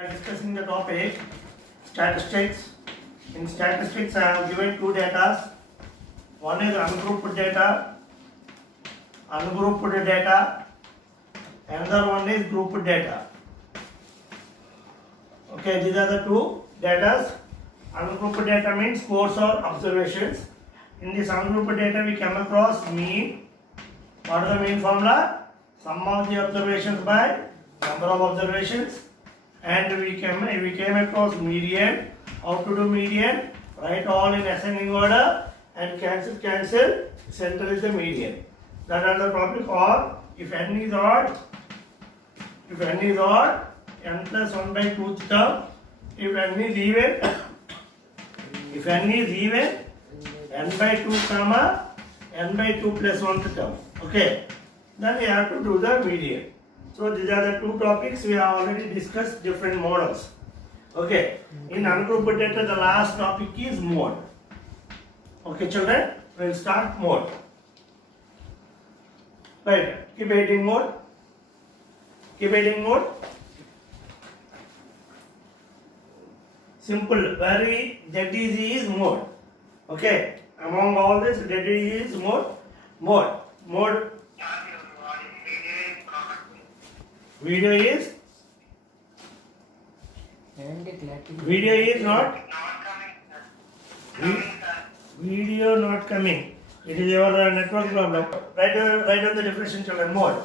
We are discussing the topic statistics. In statistics, I have given two data. One is ungrouped data, Another one is grouped data. Okay, these are the two data. Ungrouped data means scores or observations. In this ungrouped data, we come across mean. What is the mean formula? Sum of the observations by number of observations. And we came across median. How to do median? Write all in ascending order and cancel. Center is the median. That are the topic. Or if n is odd, n plus 1 by 2 term. If n is even, n by 2 comma n by 2 plus 1 term. Okay. Then we have to do the median. So these are the two topics we have already discussed different models. Okay. In ungrouped data, the last topic is mode. Okay, children, we will start mode. Right. Keep adding mode. Simple. Very that easy is mode. Okay. Among all this, that easy is mode. Video is not video not coming. It is your network problem. Write on the definition, children. Mode.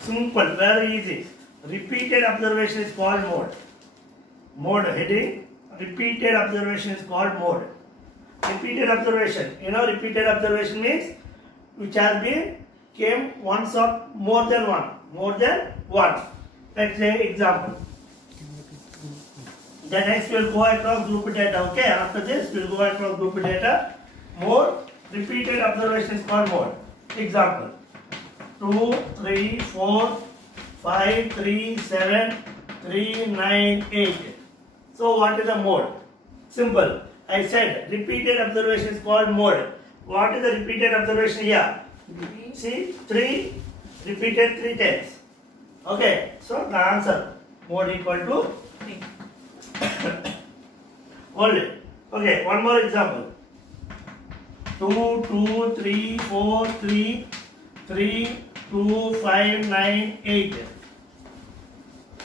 Simple, very easy. Repeated observation is called mode. Mode heading. Repeated observation is called mode. Repeated observation. Repeated observation means which has been came once or more than one. Let's say example. The next we'll go across group data. Okay, after this we'll go across group data. Mode. Repeated observation is called mode. Example. 2, 3, 4, 5, 3, 7, 3, 9, 8. So what is the mode? Simple. I said repeated observation is called mode. What is the repeated observation here? See, 3 repeated 3 times. Okay, so the answer mode equal to 3. Only. Okay, one more example. 2, 2, 3, 4, 3, 3, 2, 5, 9, 8.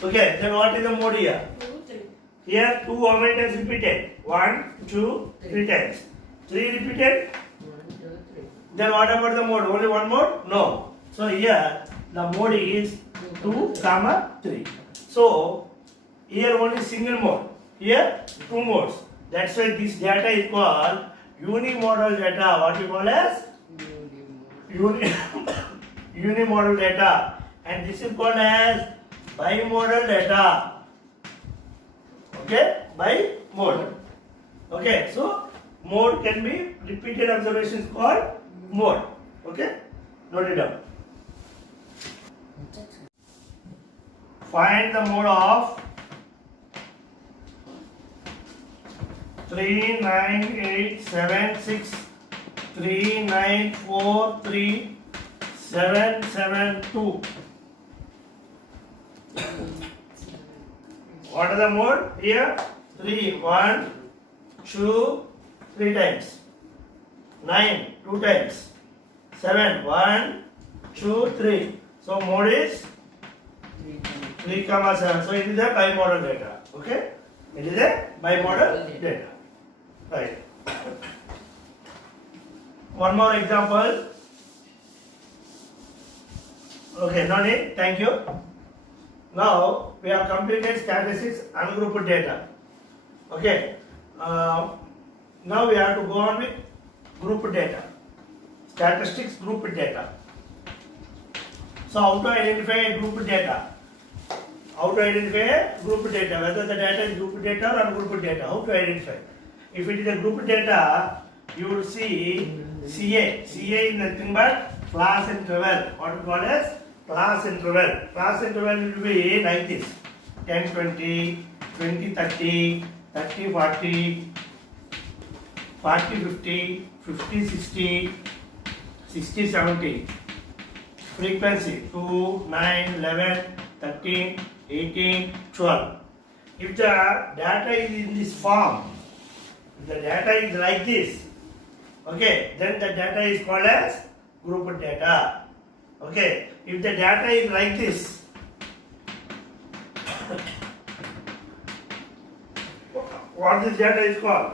Okay, then what is the mode here? 2, 3. Here 2 how many times repeated? 1, 2, 3 times. 3 repeated? 1, 2, 3. Then what about the mode? Only one mode? No. So here the mode is 2, 3. So here only single mode. Here 2 modes. That's why this data is called unimodal data. What we call as unimodal data. And this is called as bimodal data. Okay, bimodal. Okay, so mode can be repeated observations called mode. Okay, note it down. Find the mode of 3, 9, 8, 7, 6, 3, 9, 4, 3, 7, 7, 2. What is the mode? Here 3, 1, 2, 3 times. 9, 2 times. 7, 1, 2, 3. So mode is 3, 7. So it is a bimodal data. Okay? It is a bimodal data. Right. One more example. Okay, no need. Thank you. Now we have completed statistics ungrouped data. Okay. Now we have to go on with grouped data. Statistics grouped data. So how to identify a grouped data? Whether the data is grouped data or ungrouped data. How to identify? If it is a grouped data, you will see CA. CA is nothing but class interval. What we call as class interval. Class interval will be like this: 10, 20, 20, 30, 30, 40, 40, 50, 50, 60, 60, 70. Frequency 2, 9, 11, 13, 18, 12. If the data is in this form, if the data is like this, okay, then the data is called as grouped data. Okay, if the data is like this, what this data is called?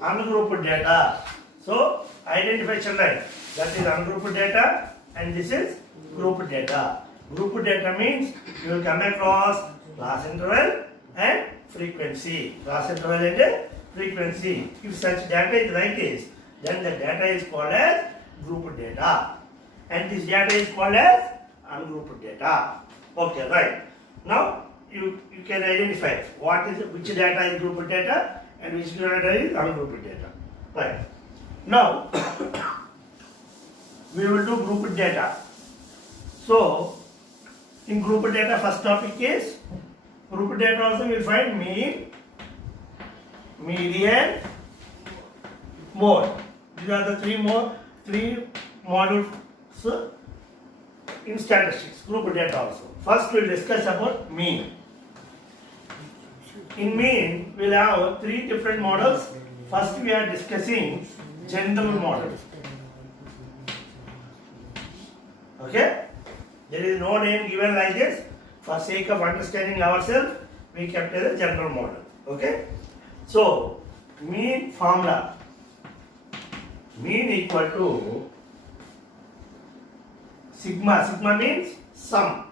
Ungrouped data. So identify children. That is ungrouped data and this is grouped data. Grouped data means you will come across class interval and frequency. Class interval and frequency. If such data is like this, then the data is called as grouped data. And this data is called as ungrouped data. Okay, right. Now you can identify which data is grouped data and which data is ungrouped data. Right. Now we will do grouped data. So in grouped data, first topic is grouped data. Also we will find mean, median, mode. These are the three modules in statistics. Grouped data also. First we will discuss about mean. In mean we will have three different models. First we are discussing general model. Okay? There is no name given like this. For sake of understanding ourselves, we kept as a general model. Okay? So, mean formula. Mean equal to sigma. Sigma means sum.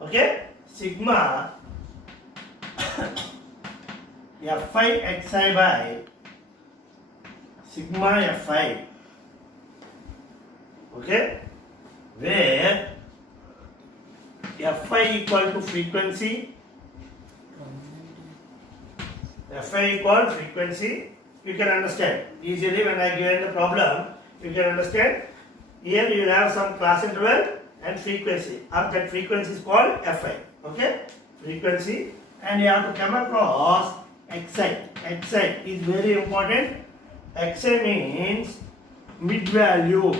Okay? Sigma Fi xi by sigma Fi. Okay? Where Fi equal to frequency. Fi equal frequency. You can understand easily when I give the problem. You can understand. Here you will have some class interval and frequency. Of that frequency is called Fi. Okay? Frequency. And you have to come across xi. Xi is very important. Xi means mid value.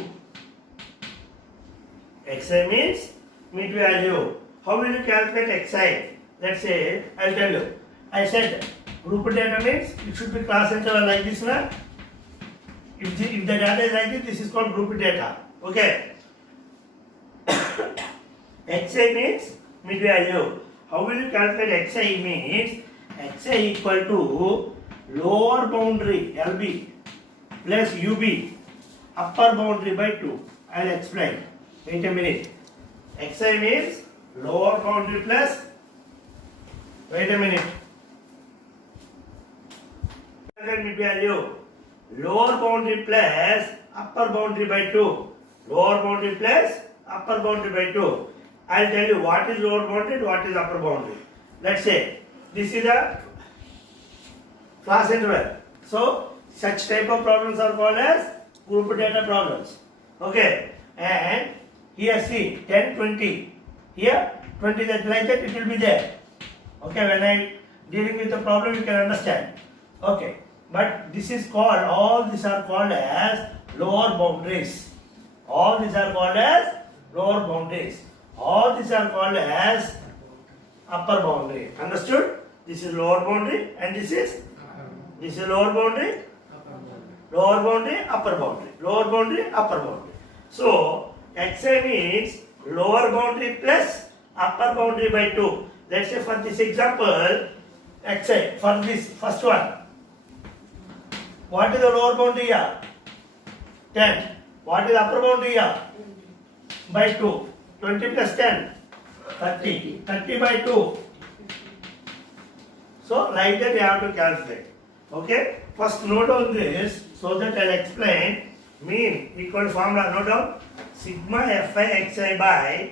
Xi means mid value. How will you calculate xi? Let's say, I'll tell you. I said grouped data means it should be class interval like this one. If the data is like this is called grouped data. Okay. Xi means mid value. How will you calculate xi? Means xi equal to lower boundary LB plus UB upper boundary by 2. I will explain. Wait a minute. Xi means lower boundary plus, wait a minute. Mid value. Lower boundary plus upper boundary by 2. Lower boundary plus upper boundary by 2. I will tell you what is lower boundary, what is upper boundary. Let's say this is a class interval. So such type of problems are called as grouped data problems. Okay. And here see 10, 20. Here 20 that like that it will be there. Okay, when I dealing with the problem you can understand. Okay. But this is called, all these are called as lower boundaries. All these are called as lower boundaries. All these are called as upper boundary. Understood? This is lower boundary and this is lower boundary, lower boundary, upper boundary, lower boundary, upper boundary. So xi means lower boundary plus upper boundary by 2. Let's say for this example, xi, for this first one, what is the lower boundary here? 10. What is the upper boundary here? By 2. 20 plus 10, 30. 30 by 2. So like that you have to calculate. Okay? First note down this so that I'll explain. Mean equal to formula. Note down. Sigma Fi xi by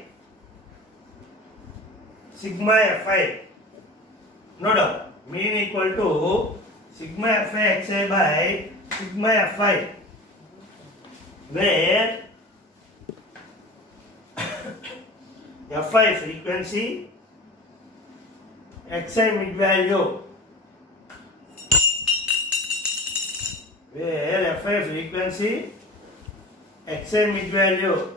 sigma Fi. Note down. Mean equal to sigma Fi xi by sigma Fi. Where Fi frequency, xi mid value. Where Fi frequency, xi mid value.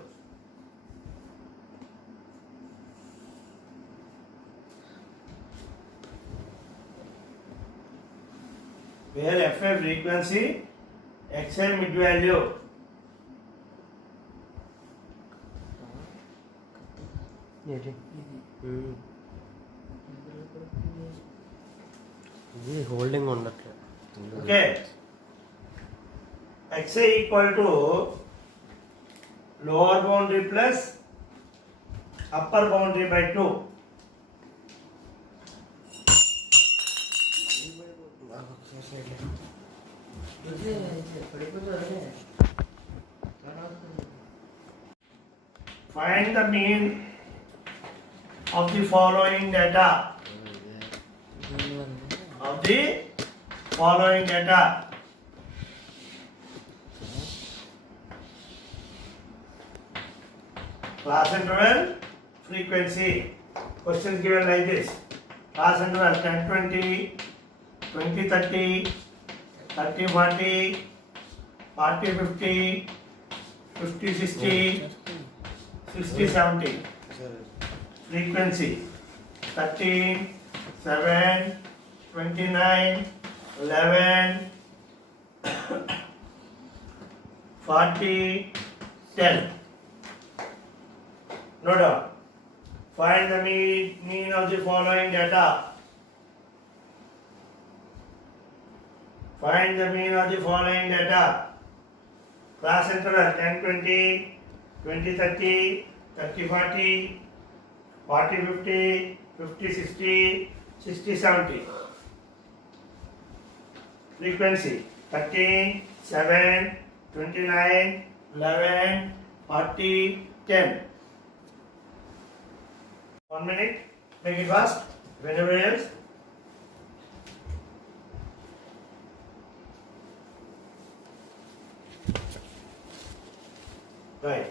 Where Fi frequency, Xi mid value. ఇది holding ఉండట్లేదు. Okay. Xi equal to lower boundary plus upper boundary by 2. Find the mean of the following data. Of the following data. Class interval, frequency. Questions given like this. Class interval 10-20, 20-30, 30-40, 40-50, 50-60, 60-70. Frequency 13, 7, 29, 11, 40, 10. No doubt. Find the mean of the following data. Find the mean of the following data. Class interval 10-20, 20-30, 30-40, 40-50, 50-60, 60-70. Frequency 13, 7, 29, 11, 40, 10. 1 minute. Make it fast. Whenever else. Right.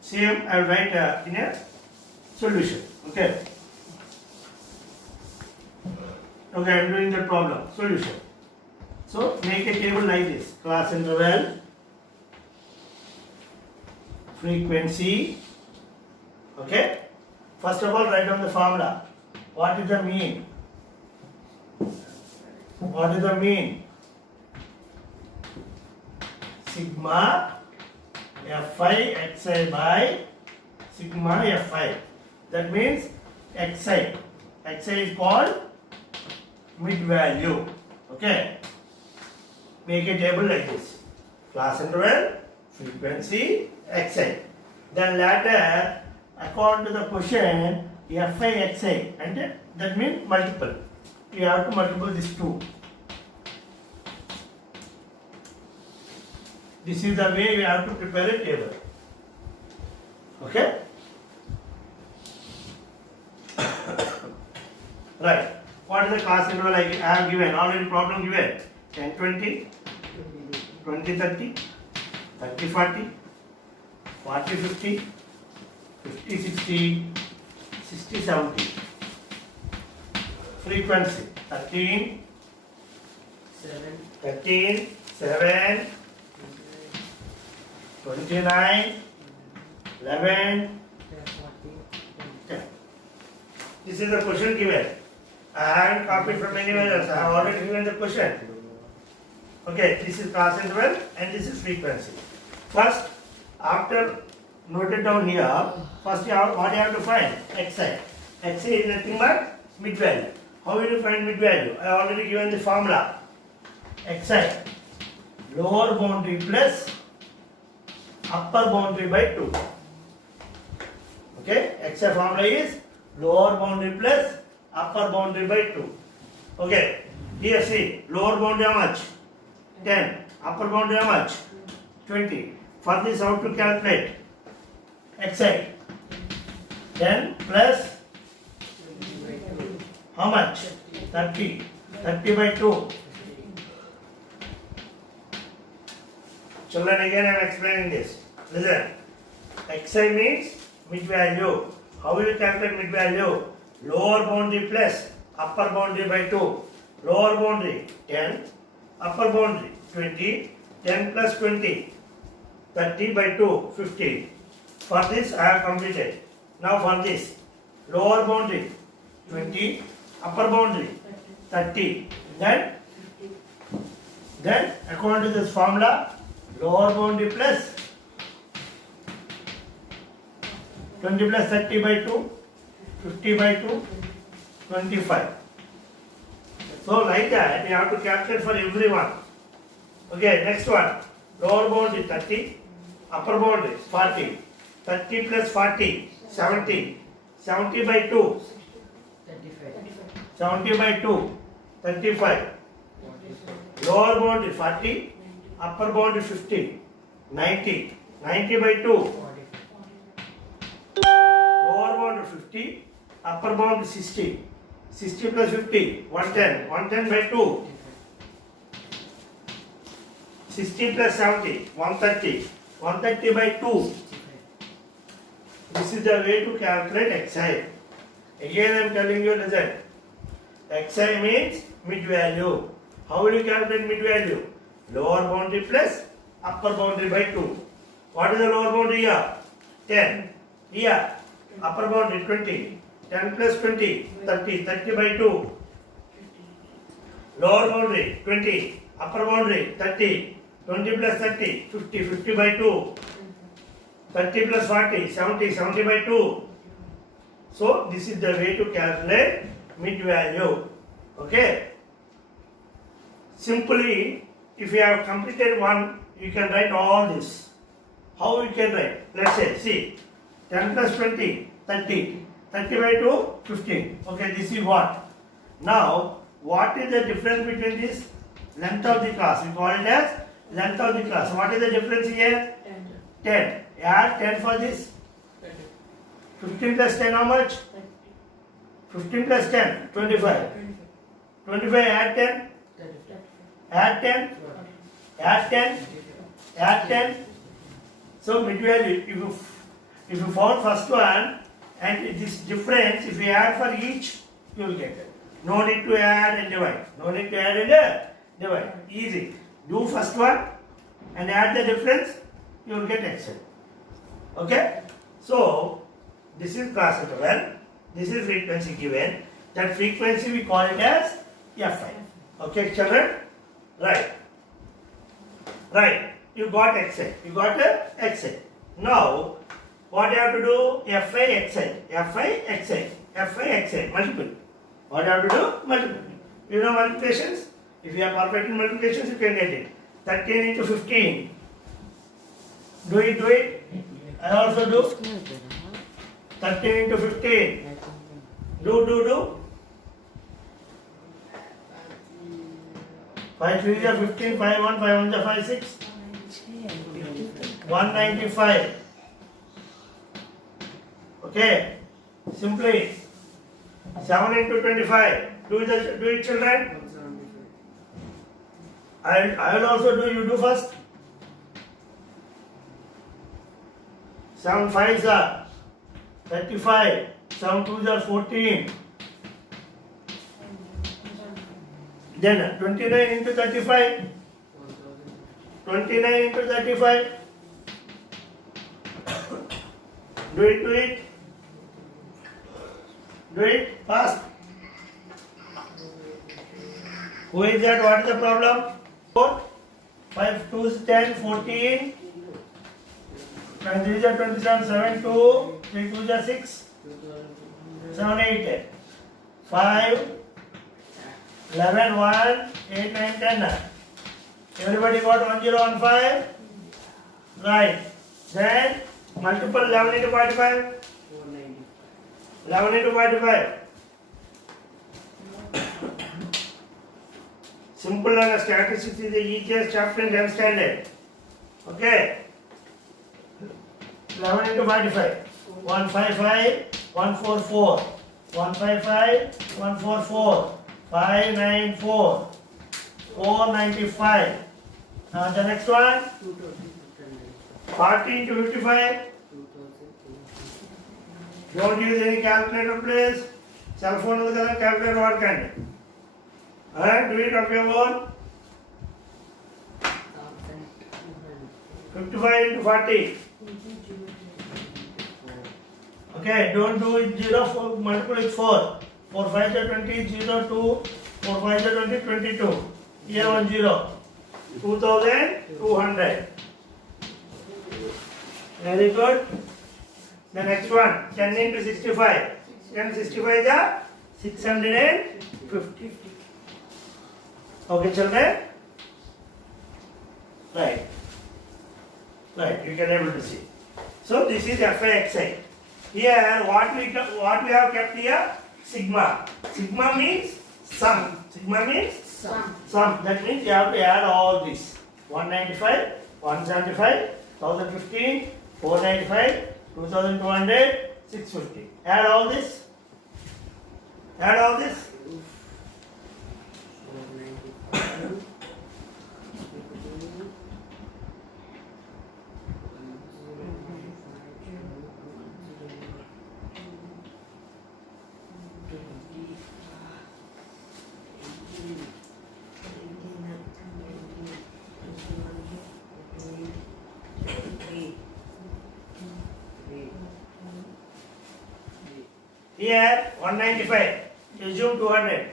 Same I will write in a solution. Okay. Okay, I am doing the problem. Solution. So make a table like this. Class interval, frequency. Okay. First of all, write down the formula. What is the mean? What is the mean? Sigma Fi Xi by sigma Fi. That means Xi. Xi is called mid value. Okay. Make a table like this. Class interval, frequency, Xi. Then later, according to the question, Fi Xi, and that means multiple. You have to multiple this two. This is the way we have to prepare a table. Okay? Right. What is the class interval I have given? Already problem given. 10-20, 20-30, 30-40, 40-50, 50-60, 60-70. Frequency 13, 7, 29, 11, 10. This is the question given. I haven't copied from anywhere else. I have already given the question. Okay, this is class interval and this is frequency. First, after noted down here, first what you have to find? Xi. Xi is nothing but mid value. How will you find mid value? I already given the formula. Xi, lower boundary plus upper boundary by 2. Okay, Xi formula is lower boundary plus upper boundary by 2. Okay, here see, lower boundary how much? 10. Upper boundary how much? 20. For this, how to calculate? Xi. 10 plus how much? 30. 30 by 2. Children, again I am explaining this. Listen. Xi means mid value. How will you calculate mid value? Lower boundary plus upper boundary by 2. Lower boundary 10. Upper boundary 20. 10 plus 20. 30 by 2. 50. For this I have completed. Now for this. Lower boundary 20. Upper boundary 30. Then according to this formula, lower boundary plus 20 plus 30 by 2, 50 by 2, 25. So like that, you have to calculate for everyone. Okay, next one. Lower boundary 30, upper boundary 40. 30 plus 40, 70. 70 by 2, 70 by 2, 35. Lower boundary 40, upper boundary 50, 90. 90 by 2. Lower boundary 50, upper boundary 60. 60 plus 50, 110. 110 by 2. 60 plus 70, 130. 130 by 2. This is the way to calculate xi. Again I am telling you, listen. Xi means mid value. How will you calculate mid value? Lower boundary plus upper boundary by 2. What is the lower boundary here? 10. Here, upper boundary 20. 10 plus 20, 30. 30 by 2. Lower boundary 20. Upper boundary 30. 20 plus 30, 50. 50 by 2. 30 plus 40, 70. 70 by 2. So, this is the way to calculate mid value. Okay. Simply, if you have completed one, you can write all this. How you can write? Let's say, see, 10 plus 20, 30. 30 by 2, 15. Okay, this is what? Now, what is the difference between this? Length of the class. We call it as length of the class. What is the difference here? 10. Add 10 for this. 15 plus 10 how much? 15 plus 10, 25. 25 add 10. Add 10. Add 10. Add 10. So mid value, if you found first one and this difference, if you add for each, you will get it. No need to add and divide. No need to add and divide. Easy. Do first one and add the difference, you will get xi. Okay? So, this is class interval. This is frequency given. That frequency we call it as Fi. Okay, children? Right. Right. You got xi. You got xi. Now, what you have to do? Fi, xi. Fi, xi. Fi, xi. Multiple. What you have to do? Multiple. You know multiplications? If you have perfect in multiplications, you can get it. 13 into 15. Do it. I also do. 13 into 15. Do. 5 3 is 15, 5 1, 5 1 is 5 6. 195. Okay. Simply 7 into 25. Do it, children. I will also do. You do first. 7 5s are 35. 7 2s are 14. Then 29 into 35. 29 into 35. Do it. Do it fast. Who is that? What is the problem? 4. 5 2 is 10, 14. 9 3 is 27, 7 2, 3 2 is 6, 7 8, 5, 11 1, 8 9 10. Everybody got 1015? Right. Then multiple 11 into 45. 11 into 45. Simple and statistics is the easiest chapter in 10th standard. Okay. 11 into 45. 155, 144. 155, 144. 594. 495. Now the next one. 40 into 55. Don't use any calculator, please. Cell phone is the calculator what kind. Alright, do it of your own. 55 into 40. Okay, don't do it 0, 4, multiple with 4. 4 5 is 20, 0, 2, 4 5 20, 22. Here 1 0. 2200. Very good. The next one, 10 into 65. 10 65 is a 650. Okay, children? Right. Right, you can able to see. So this is FIXI. Here, what we have kept here? Sigma. Sigma means sum. Sigma means sum. That means you have to add all this. 195, 175, 1015, 495, 2200, 650. Add all this. Add all this. Here 195, assume 200.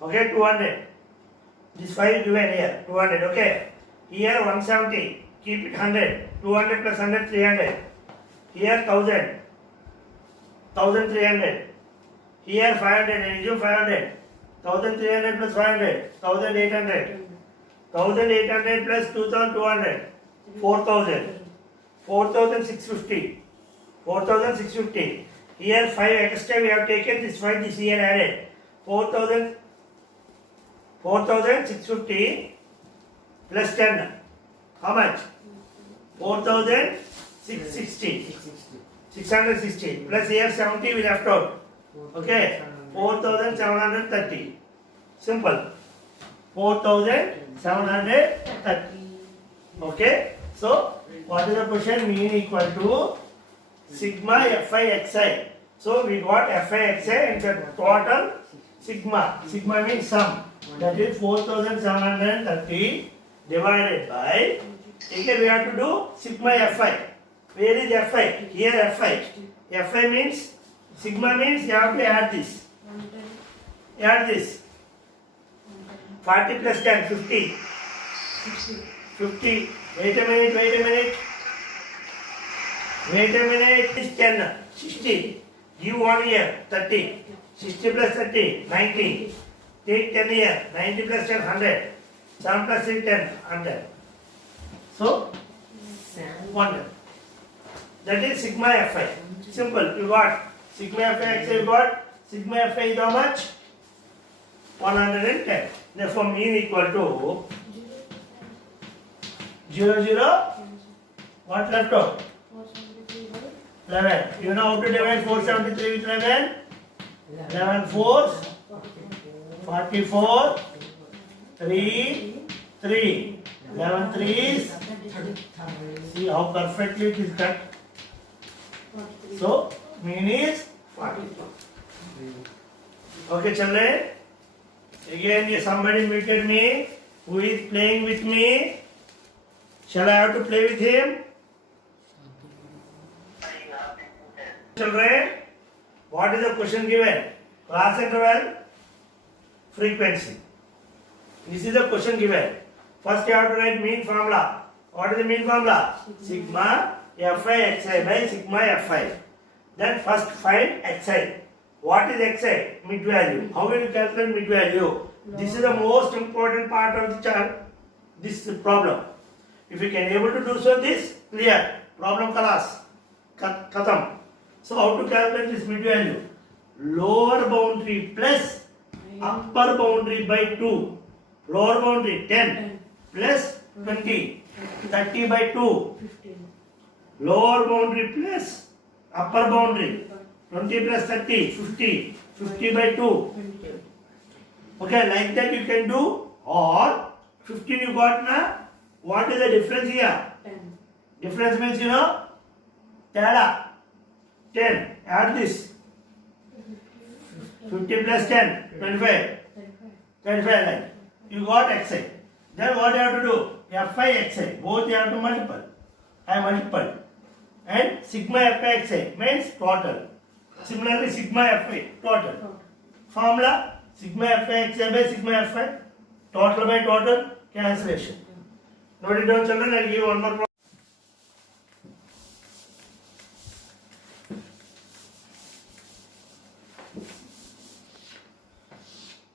Okay, 200. This 5 given here, 200. Okay. Here 170, keep it 100. 200 plus 100, 300. Here 1000, 1300. Here 500, assume 500. 1300 plus 500, 1800. 1800 plus 2200, 4000. 4650. 4650. Here 5 extra we have taken, this 5 this year added. 4650 plus 10. How much? 4660. 660. Plus here 70 we left out. Okay. 4730. Simple. 4730. Okay. So what is the question? Mean equal to sigma FIXI. So we got FIXI and the total sigma. Sigma means sum. That is 4730 divided by. Again we have to do sigma FI. Where is FI? Here FI. FI means sigma means you have to add this. Add this. 40 plus 10, 50. 50. Wait a minute. Wait a minute, is 10, 60. Give 1 year, 30. 60 plus 30, 90. Take 10 year, 90 plus 10, 100. 7 plus 6, 10, 100. So, 100. That is sigma Fi. Simple, you got sigma Fi, you got sigma Fi is how much? 110. Therefore, mean equal to 0, 0. What left out? 11. You know how to divide 473 with 11? 11 4s, 44, 3, 3. 11 3s. See how perfectly it is cut. So, mean is 44. Okay, children. Again, somebody muted me. Who is playing with me? Shall I have to play with him? Children, what is the question given? Class interval, frequency. This is the question given. First you have to write mean formula. What is the mean formula? Sigma Fi Xi by sigma Fi. Then first find Xi. What is Xi? Mid value. How will you calculate mid value? This is the most important part of the chart. This problem. If you can able to do so, this clear. Problem class. Khatam. So how to calculate this mid value? Lower boundary plus upper boundary by 2. Lower boundary 10 plus 20. 30 by 2. Lower boundary plus upper boundary 20 plus 30. 50. 50 by 2. Okay, like that you can do. Or 15 you got now. What is the difference here? 10. Difference means you know tada. 10. Add this. 50 plus 10. 25. 25 like. You got Xi. Then what you have to do? Fi Xi. Both you have to multiply. I multiplied. And sigma Fi Xi means total. Similarly, sigma Fi total. Formula Sigma fi xi by sigma fi. Total by total cancellation. Note it down, children. I'll give you one more problem.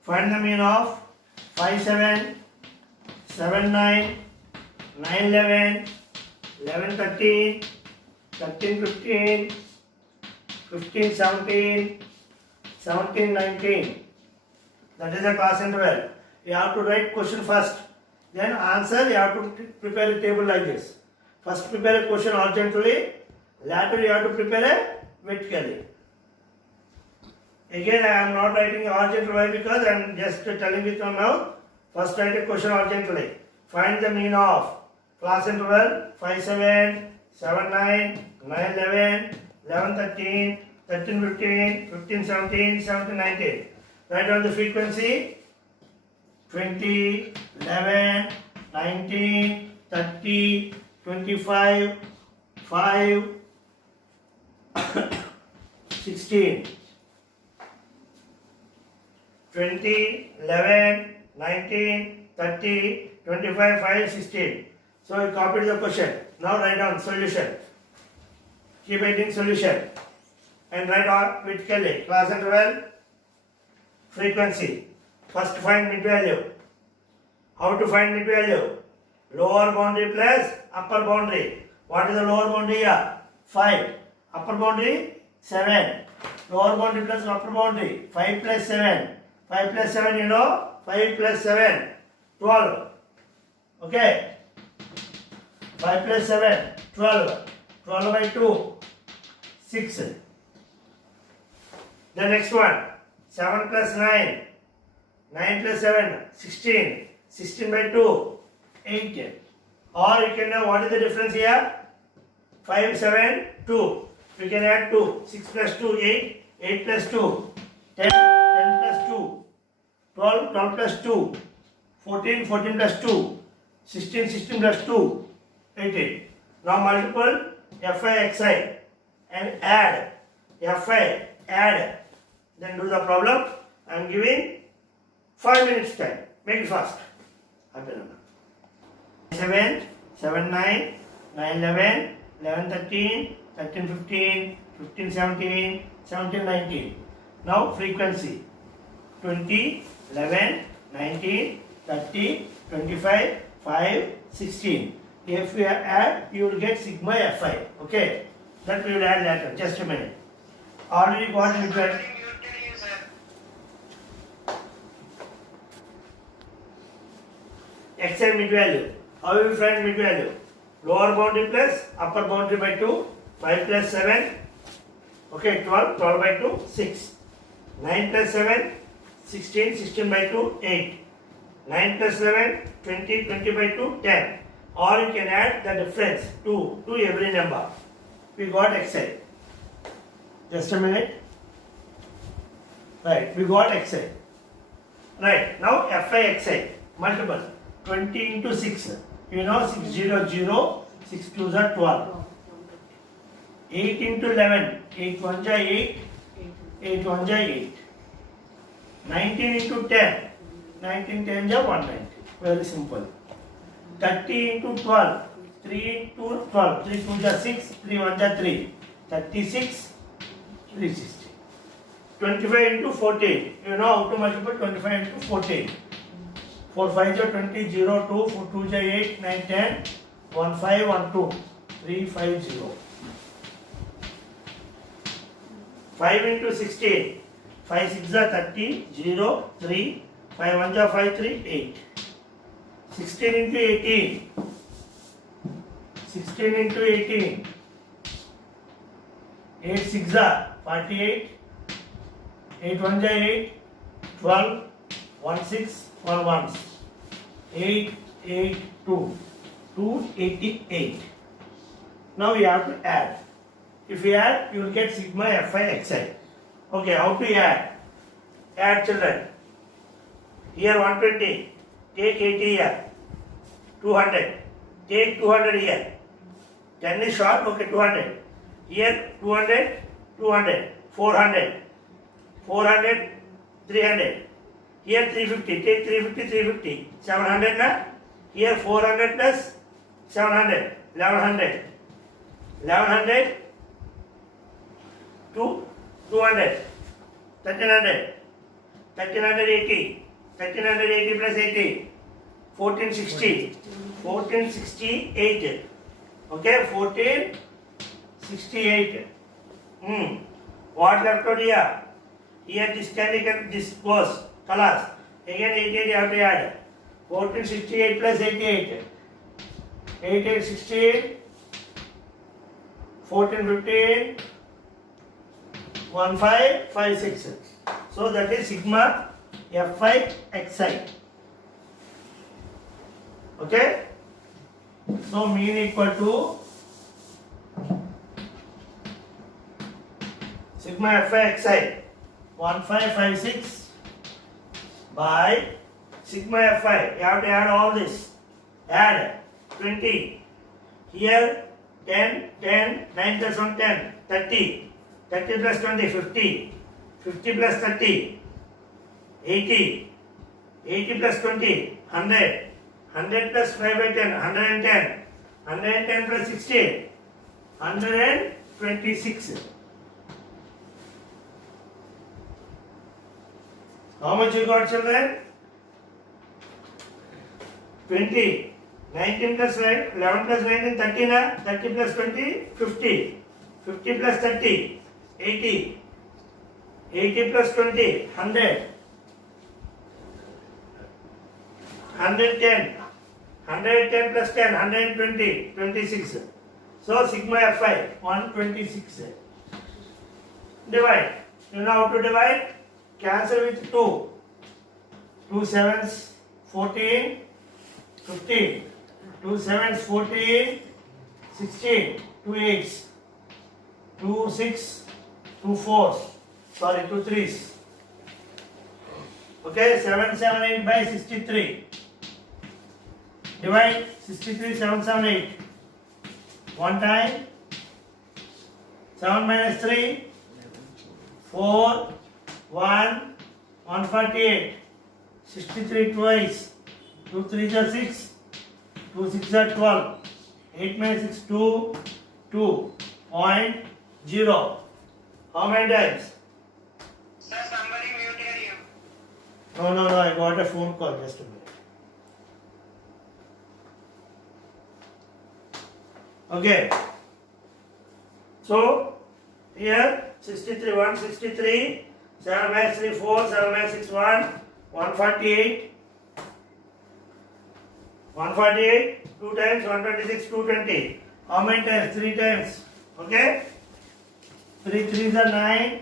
Find the mean of 5, 7, 7, 9, 9, 11, 11, 13, 13, 15, 15, 17, 17, 19. That is a class interval. You have to write question first. Then answer, you have to prepare a table like this. First prepare a question horizontally. Later you have to prepare a vertically. Again, I am not writing horizontal way because I am just telling it from now. First write a question horizontally. Find the mean of class interval 5, 7, 7, 9, 9, 11, 11, 13, 13, 15, 15, 17, 17, 19. Write down the frequency 20, 11, 19, 30, 25, 5, 16. 20, 11, 19, 30, 25, 5, 16. So you copied the question. Now write down solution. Keep writing solution. And write on vertically. Class interval, frequency. First find mid value. How to find mid value? Lower boundary plus upper boundary. What is the lower boundary here? 5. Upper boundary 7. Lower boundary plus upper boundary 5 plus 7. 5 plus 7, you know, 5 plus 7, 12. Okay. 5 plus 7, 12. 12 by 2, 6. The next one, 7 plus 9. 9 plus 7, 16. 16 by 2, 8. Or you can know what is the difference here? 5, 7, 2. We can add 2. 6 plus 2, 8. 8 plus 2, 10. 10 plus 2. 12, 12 plus 2, 14, 14 plus 2, 16, 16 plus 2, 18. Now multiple fi xi and add fi, add. Then do the problem. I am giving 5 minutes time. Make it fast. 7, 7, 9, 9, 11, 11, 13, 13, 15, 15, 17, 17, 19. Now frequency 20, 11, 19, 30, 25, 5, 16. If we add, you will get sigma fi. Okay, that we will add later. Just a minute. Already got mid value. Xi mid value. How will we find mid value? Lower boundary plus upper boundary by 2. 5 plus 7. Okay, 12. 12 by 2, 6. 9 plus 7. 16, 16 by 2, 8. 9 plus 11, 20, 20 by 2, 10. Or you can add the difference 2 to every number. We got xi. Just a minute. Right, we got xi. Right, now fi xi. Multiple. 20 into 6. You know 6 0 0. 6 2s are 12. 8 into 11. 8 1s are 8. 8 1s are 8. 19 into 10, 19 10s are 190. Very simple. 30 into 12, 3 into 12, 3 2s are 6, 3 1s are 3. 36, 360. 25 into 14. You know how to multiply 25 into 14. 4 5s are 20, 0, 2, 4 2s are 8, 9, 10, 1 5, 1 2, 3 5 0. 5 into 16. 5 6 are 30, 0, 3, 5 1 are 5, 3, 8. 16 into 18. 16 into 18. 8 6 are 48. 8 1 are 8. 12, 1 6, 1 1. 8, 8, 2. 288. Now we have to add. If you add, you will get sigma fi xi. Okay, how to add? Add, children. Here 120. Take 80 here. 200. Take 200 here. 10 is short. Okay, 200. Here 200, 200, 400, 400, 300, Here 350. Take 350, 350. 700 na? Here 400 plus 700. 1100. 1100 to 200. 1300. 1380. 1380 plus 80. 1460. 1468. Okay, 1468. What left out here? Here this can this goes. Colors. Again 88 you have to add. 1468 plus 88. 8816. 1415. 1556. So that is sigma Fi xi. Okay. So mean equal to sigma Fi xi 1556 by sigma Fi. You have to add all this. Add 20. Here 10, 10, 9 plus 1, 10, 30. 30 plus 20, 50. 50 plus 30, 80. 80 plus 20, 100. 100 plus 5 by 10, 110. 110 plus 60, 126. How much you got, children? 20. 19 plus 9, 11 plus 19, 30 na? 30 plus 20, 50. 50 plus 30, 80. 80 plus 20, 100. 110. 110 plus 10, 120, 26. So sigma Fi 126. Divide. You know how to divide? Cancel with 2. 2 sevens 14, 15. 2 sevens 14, 16. 2 eights. 2 6, 2 fours. Sorry, 2 threes. Okay, 778 by 63. Divide 63, 778. One time. 7 minus 3. 4. 1. 148. 63 twice. 2 3s are 6. 2 6 are 12. 8 minus 6, 2. 2.0. How many times? Sir, somebody muted you. No, I got a phone call. Just a minute. Okay. So, here 63, 163, 7 minus 3, 4, 7 minus 6, 1, 148. 148, 2 times, 126, 220. How many times? 3 times. Okay? 3 3s are 9.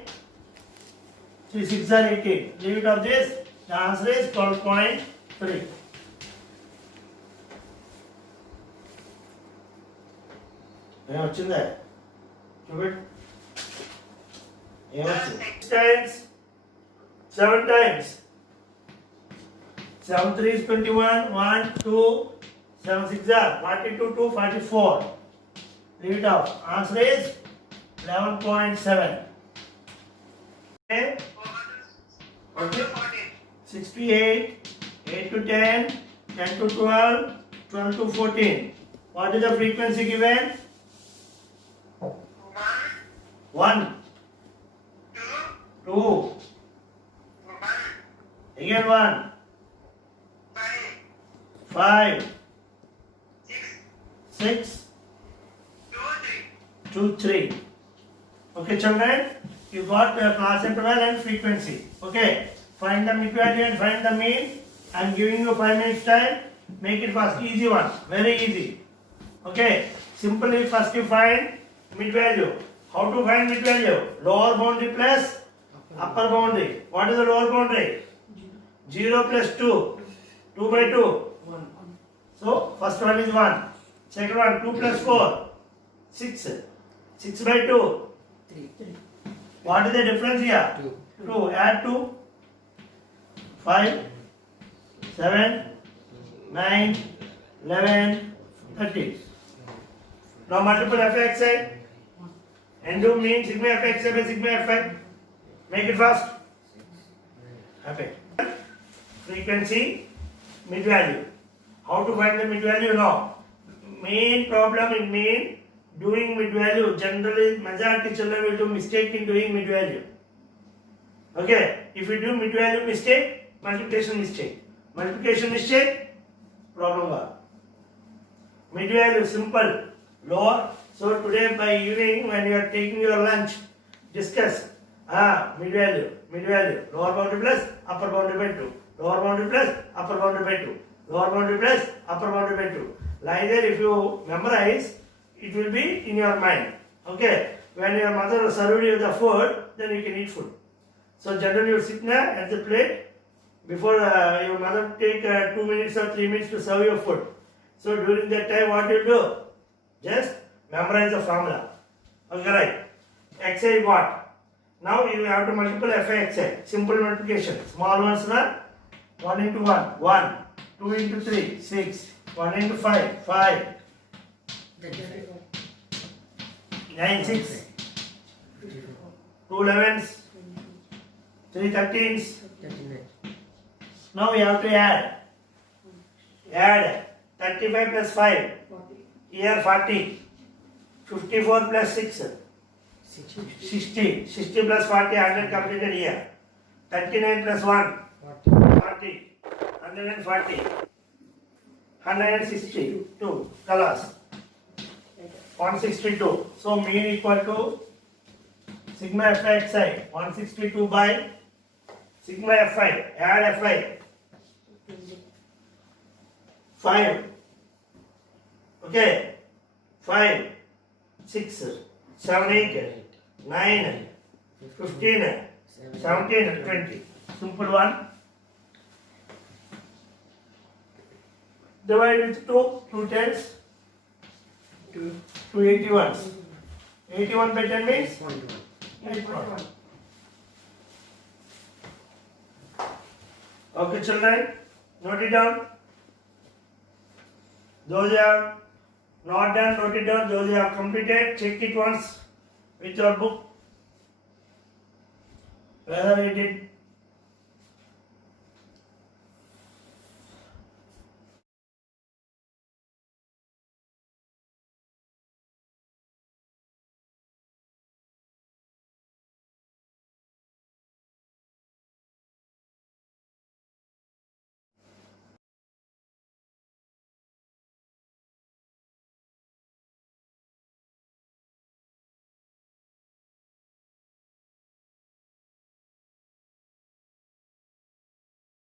3 6 are 18. Limit of this, the answer is 12.3. ఏమొచ్చిందా చూపెట్టు ఏమొచ్చింది 6 times 7 times 7 3 is 21 1 2 7 6 are 42 2 44 leave it off answer is 11.7 okay 68 8 to 10 10 to 12 12 to 14 what is the frequency given 1 2 again 1 5 6 2 3 okay children you got the class interval and frequency okay find the mid value and find the mean I am giving you 5 minutes time make it fast easy one very easy okay simply first you find mid value. How to find mid value? Lower boundary plus upper boundary. What is the lower boundary? 0 plus 2. 2 by 2. 1. So first one is 1. Second one 2 plus 4. 6. 6 by 2. 3. What is the difference here? 2. Add 2. 5. 7. 9. 11. 30. Now multiple Fxi. And do mean sigma Fxi by sigma Fi. Make it fast. Happy. frequency, mid value. How to find the mid value now? Main problem in doing mid value, generally majority children will do mistake in doing mid value. Okay, if you do mid value mistake, multiplication mistake, problem var. Mid value simple, lower. So today by evening when you are taking your lunch, discuss mid value, lower boundary plus upper boundary by 2, lower boundary plus upper boundary by 2, lower boundary plus upper boundary by 2. Like that, if you memorize, it will be in your mind. Okay, when your mother served you the food, then you can eat food. So generally you sit there at the plate before your mother take 2 minutes or 3 minutes to serve your food. So during that time what you do? Just memorize the formula. Okay, right. Xi what? Now you have to multiply Fi. Simple multiplication. Small ones are 1 into 1, 1. 2 into 3, 6. 1 into 5, 5. 9, 6. 2 11s. 3 13s. Now we have to add. Add 35 plus 5. Here 40. 54 plus 6. 60. 60 plus 40, 100 completed here. 39 plus 1. 40. 140. 162. Colors. 162. So mean equal to sigma Fi. 162 by sigma Fi. Add Fi. 5. Okay. 5. 6. 7, 8. 9. 15. 17. 20. Simple one. Divide with 2 tens. 2 81s. 81 by 10 means 81. Okay, children, note it down. Those you have not done, note it down. Those you have completed, check it once with your book whether you did